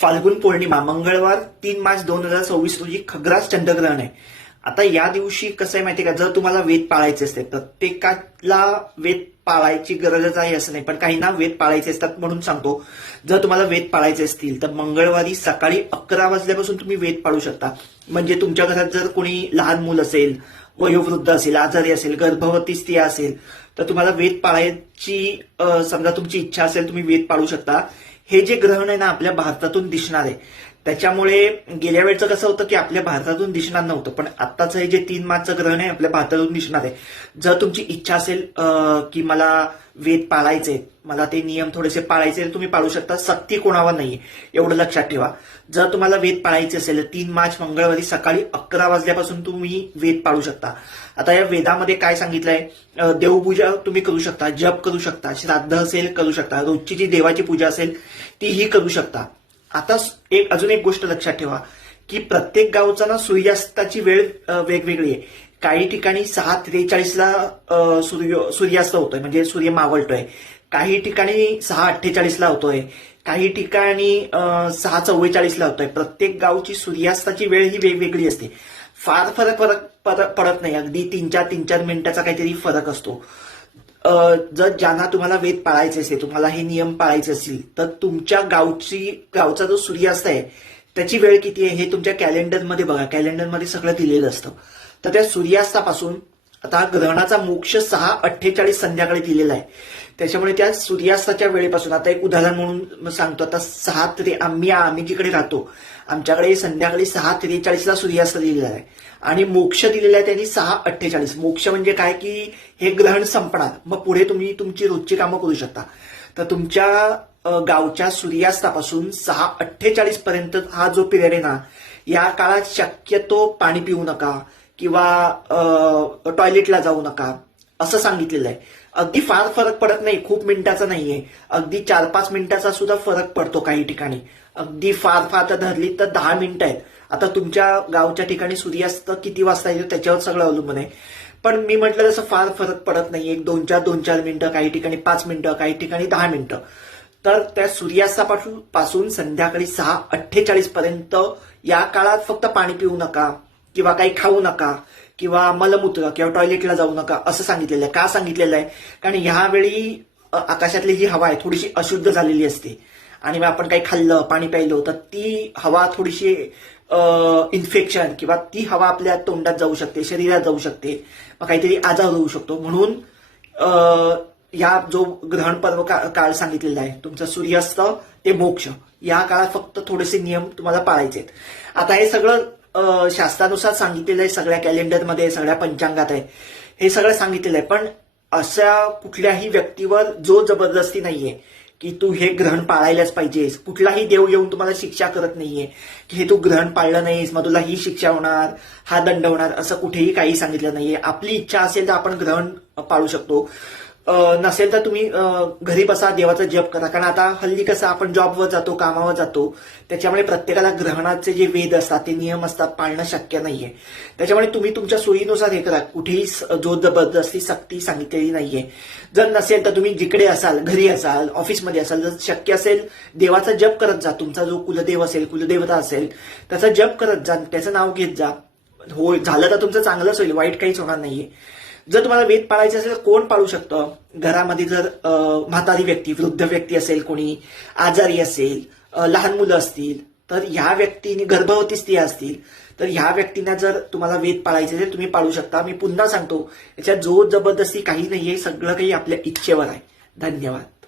फाल्गुन पौर्णिमा मंगळवार 3 मार्च 2026 रोजी खग्रास चंद्रग्रहण आहे. आता या दिवशी कसं आहे माहितीये का, जर तुम्हाला वेद पाळायचे असते, प्रत्येकाला वेद पाळायची गरजच आहे असं नाही, पण काहींना वेद पाळायचे असतात म्हणून सांगतो. जर तुम्हाला वेद पाळायचे असतील तर मंगळवारी सकाळी 11 वाजल्यापासून तुम्ही वेद पाळू शकता. म्हणजे तुमच्या घरात जर कोणी लहान मूल असेल, वयोवृद्ध असेल, आजारी असेल, गर्भवती स्त्री असेल तर तुम्हाला वेद पाळायची समजा तुमची इच्छा असेल, तुम्ही वेद पाळू शकता. हे जे ग्रहण आहे ना आपल्या भारतातून दिसणार आहे, त्याच्यामुळे गेल्या वेळचं कसं होतं की आपल्या भारतातून दिसणार नव्हतं, पण आत्ताचं हे जे 3 मार्चचं ग्रहण आहे आपल्या भारतातून दिसणार आहे. जर तुमची इच्छा असेल की मला वेद पाळायचे, मला ते नियम थोडेसे पाळायचे, तुम्ही पाळू शकता. सक्ती कोणावर नाहीये, एवढं लक्षात ठेवा. जर तुम्हाला वेद पाळायचे असेल 3 मार्च मंगळवारी सकाळी 11 वाजल्यापासून तुम्ही वेद पाळू शकता. आता या वेदामध्ये काय सांगितलंय, देवपूजा तुम्ही करू शकता, जप करू शकता, श्राद्ध असेल करू शकता, रोजची जी देवाची पूजा असेल तीही करू शकता. आता अजून एक गोष्ट लक्षात ठेवा की प्रत्येक गावचा ना सूर्यास्ताची वेळ वेगवेगळी आहे. काही ठिकाणी 6:43ला सूर्यास्त होतोय, म्हणजे सूर्य मावळतोय. काही ठिकाणी 6:48ला होतोय, काही ठिकाणी 6:44ला होतोय. प्रत्येक गावची सूर्यास्ताची वेळ ही वेगवेगळी असते. फार फरक पडत नाही, अगदी 3-4 मिनिटाचा काहीतरी फरक असतो. जर ज्यांना तुम्हाला वेद पाळायचे असेल, तुम्हाला हे नियम पाळायचे असतील, तर तुमच्या गावचा जो सूर्यास्त आहे त्याची वेळ किती आहे हे तुमच्या कॅलेंडरमध्ये बघा. कॅलेंडरमध्ये सगळं दिलेलं असतं. तर त्या सूर्यास्तापासून आता ग्रहणाचा मोक्ष 6:48 संध्याकाळी दिलेला आहे. त्याच्यामुळे त्या सूर्यास्ताच्या वेळेपासून, आता एक उदाहरण म्हणून सांगतो, आता आम्ही जिकडे राहतो आमच्याकडे संध्याकाळी 6:43ला सूर्यास्त दिलेला आहे आणि मोक्ष दिलेला आहे त्यांनी 6:48. मोक्ष म्हणजे काय की हे ग्रहण संपणार, मग पुढे तुम्ही तुमची रोजची कामं करू शकता. तर तुमच्या गावच्या सूर्यास्तापासून 6:48 पर्यंत हा जो पिरियड आहे ना, या काळात शक्यतो पाणी पिऊ नका किंवा टॉयलेटला जाऊ नका असं सांगितलेलं आहे. अगदी फार फरक पडत नाही, खूप मिनिटाचा नाहीये, अगदी 4-5 मिनिटाचा सुद्धा फरक पडतो काही ठिकाणी. अगदी फार धरली तर 10 मिनिटं आहेत. आता तुमच्या गावच्या ठिकाणी सूर्यास्त किती वाजता येतो त्याच्यावर सगळं अवलंबून आहे, पण मी म्हटलं तसं फार फरक पडत नाही. 2-4 मिनिटं, काही ठिकाणी 5 मिनिटं, काही ठिकाणी 10 मिनिटं. तर त्या सूर्यास्तापासून संध्याकाळी 6:48 पर्यंत या काळात फक्त पाणी पिऊ नका किंवा काही खाऊ नका किंवा मलमूत्र किंवा टॉयलेटला जाऊ नका असं सांगितलेलं आहे. का सांगितलेलं आहे, कारण ह्यावेळी आकाशातली जी हवा आहे थोडीशी अशुद्ध झालेली असते आणि मग आपण काही खाल्लं, पाणी प्यायलो तर ती हवा थोडीशी इन्फेक्शन किंवा ती हवा आपल्या तोंडात जाऊ शकते, शरीरात जाऊ शकते, मग काहीतरी आजार होऊ शकतो. म्हणून या जो ग्रहण पर्व काळ सांगितलेला आहे तुमचा सूर्यास्त ते मोक्ष, या काळात फक्त थोडेसे नियम तुम्हाला पाळायचे आहेत. आता हे सगळं शास्त्रानुसार सांगितलेलं आहे, सगळ्या कॅलेंडरमध्ये, सगळ्या पंचांगात आहे, हे सगळं सांगितलेलं आहे. पण अशा कुठल्याही व्यक्तीवर जो जबरदस्ती नाहीये की तू हे ग्रहण पाळायलाच पाहिजेस. कुठलाही देव येऊन तुम्हाला शिक्षा करत नाहीये की हे तू ग्रहण पाळलं नाहीस मग तुला ही शिक्षा होणार, हा दंड होणार, असं कुठेही काही सांगितलं नाहीये. आपली इच्छा असेल तर आपण ग्रहण पाळू शकतो, नसेल तर तुम्ही घरी बसा, देवाचा जप करा. कारण आता हल्ली कसं आपण जॉबवर जातो, कामावर जातो, त्याच्यामुळे प्रत्येकाला ग्रहणाचे जे वेद असतात, ते नियम असतात, पाळणं शक्य नाहीये. त्याच्यामुळे तुम्ही तुमच्या सोयीनुसार हे करा, कुठेही जो जबरदस्ती सक्ती सांगितलेली नाहीये. जर नसेल तर तुम्ही जिकडे असाल, घरी असाल, ऑफिसमध्ये असाल, जर शक्य असेल देवाचा जप करत जा. तुमचा जो कुलदेव असेल, कुलदेवता असेल, त्याचा जप करत जा, त्याचं नाव घेत जा. हो, झालं तर तुमचं चांगलंच होईल, वाईट काहीच होणार नाहीये. जर तुम्हाला वेद पाळायचे असेल तर कोण पाळू शकतं, घरामध्ये जर म्हातारी व्यक्ती, वृद्ध व्यक्ती असेल, कोणी आजारी असेल, लहान मुलं असतील, तर ह्या व्यक्तीने, गर्भवती स्त्रिया असतील तर ह्या व्यक्तींना जर तुम्हाला वेद पाळायचे असेल तुम्ही पाळू शकता. मी पुन्हा सांगतो, याच्यात जोर जबरदस्ती काही नाहीये, सगळं काही आपल्या इच्छेवर आहे. धन्यवाद.